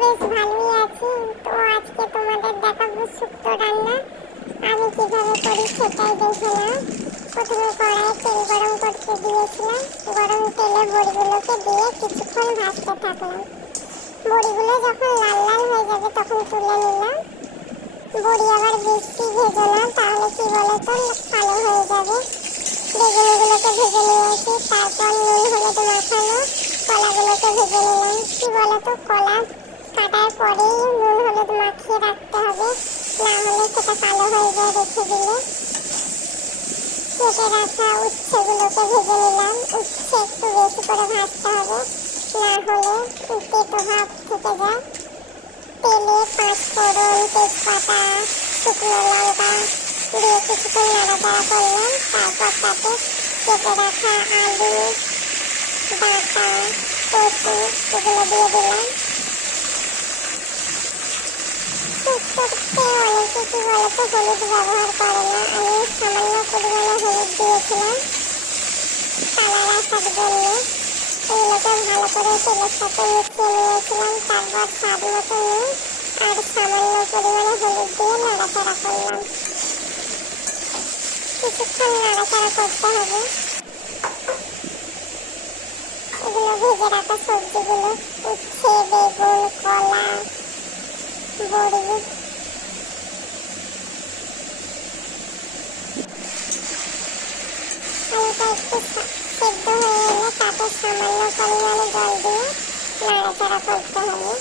বেশ ভালোই আছি। তো আজকে তোমাদের দেখাবো শুক্তো রান্না। আমি কিভাবে করি সেটাই দেখে নাও। প্রথমে কড়াইয়ে তেল গরম করতে দিয়েছিলাম। গরম তেলে বড়িগুলোকে দিয়ে কিছুক্ষণ ভাজতে থাকলাম। বড়িগুলো যখন লাল লাল হয়ে যাবে তখন তুলে নিলাম। বড়ি আবার বেশি ভেজো না, তাহলে কি বলতো কালো হয়ে যাবে। বেগুনগুলোকে ভেজে নিয়েছি, তারপর নুন হলুদ মাখানো কলাগুলোকে ভেজে নিলাম। কি বলতো, কলা কাটার পরেই নুন হলুদ মাখিয়ে রাখতে হবে, না হলে সেটা কালো হয়ে যায় রেখে দিলে। কেটে রাখা উচ্ছেগুলোকে ভেজে নিলাম। উচ্ছে একটু বেশি করে ভাজতে হবে, না হলে তেতো ভাব থেকে যায়। তেলে পাঁচ ফোড়ন, তেজপাতা, শুকনো লঙ্কা দিয়ে কিছুক্ষণ নাড়াচাড়া করলাম। তারপর তাতে কেটে রাখা আলু, ডাঁটা, কচু এগুলো দিয়ে দিলাম। শুক্তোতে অনেকে কি বলতো হলুদ ব্যবহার করে না, আমি সামান্য পরিমাণে হলুদ দিয়েছিলাম কালার আসার জন্য। এগুলোকে ভালো করে তেলের সাথে মিশিয়ে নিয়েছিলাম। তারপর স্বাদ মতো নুন আর সামান্য পরিমাণে হলুদ দিয়ে নাড়াচাড়া করলাম। কিছুক্ষণ নাড়াচাড়া করতে হবে। এগুলো ভেজে রাখা সবজিগুলো, উচ্ছে, বেগুন, কলা, বড়ি আলুটা একটু সেদ্ধ হয়ে এলে তাতে সামান্য পরিমাণে জল দিয়ে নাড়াচাড়া করতে হবে।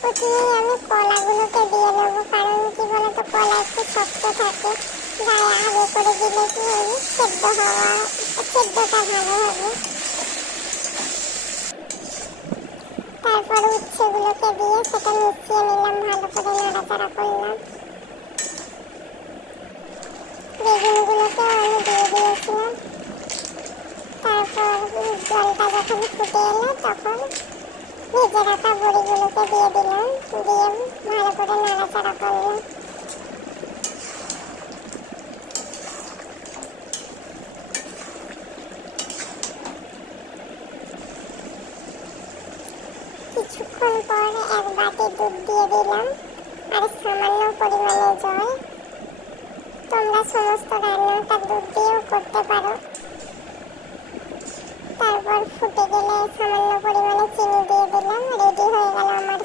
প্রথমেই আমি কলাগুলোকে দিয়ে দেবো, কারণ কি বলতো কলা একটু শক্ত থাকে, গায়ে আগে করে দিলে কি হবে সেদ্ধটা ভালো হবে। তারপর উচ্ছেগুলোকে দিয়ে সেটা মিশিয়ে নিলাম, ভালো করে নাড়াচাড়া করলাম। বেগুনগুলোকেও আমি দিয়ে দিয়েছিলাম। তারপর জলটা যখন ফুটে এলো তখন ভেজে রাখা বড়িগুলোকে দিয়ে দিলাম, দিয়ে ভালো করে নাড়াচাড়া করলাম। কিছুক্ষণ পর এক বাটি দুধ দিয়ে দিলাম আর সামান্য পরিমাণে জল। তোমরা সমস্ত রান্নাটা দুধ দিয়েও করতে পারো। তারপর ফুটে গেলে সামান্য পরিমাণে চিনি দিয়ে দিলাম। রেডি হয়ে গেল আমার